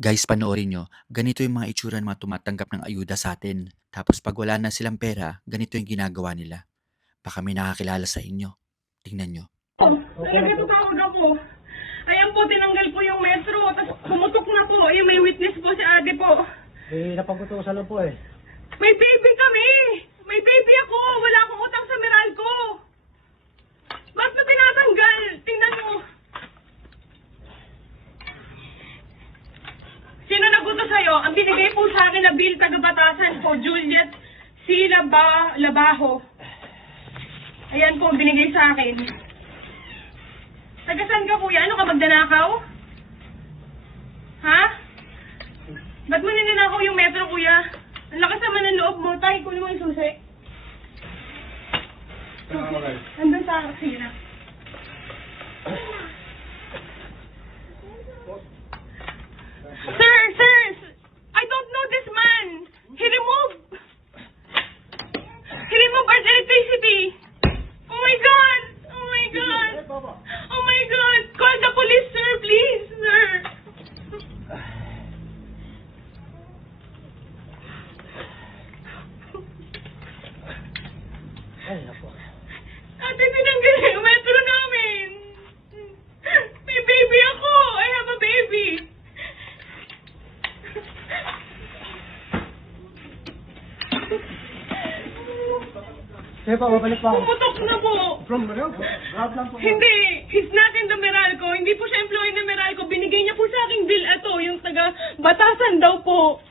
Guys, panoorin nyo, ganito yung mga itsura ng mga tumatanggap ng ayuda sa atin. Tapos pag wala na silang pera, ganito yung ginagawa nila. Baka may nakakilala sa inyo. Tingnan nyo. Nagkatawag ako. Ayan po, tinanggal po yung metro. Tapos pumutok na po. Ayun, may witness po si ate po. Napag-utusan lang po eh. May baby kami! May baby ako! Wala akong utang sa Meralco! Ba't na tinatanggal? Tingnan mo. Sino naguto sa'yo? Ang binigay po sa akin na bill taga-batasan po, Juliet C. Labajo. Ayan po, binigay sa akin. Taga-saan ka, kuya? Ano ka, magdanakaw? Ha? Ba't mo ninanakaw yung metro, kuya? Ang lakas naman ng loob mo. Tayo, kunin mo yung susi. Andun sa kusina. Sir! I don't know this man! He removed our electricity! Oh my God! Oh my God! Oh my God! Call the police, sir! Please, sir! Ay, naku. Ate, tinanggal yung metro namin! May baby ako! I have a baby! Sige pa, babalik pa ako. Pumutok na po! From Meralco? Grab lang po. Hindi! He's not in the Meralco. Hindi po siya employee ng Meralco. Binigay niya po sa aking bill. Ito, yung taga-batasan daw po.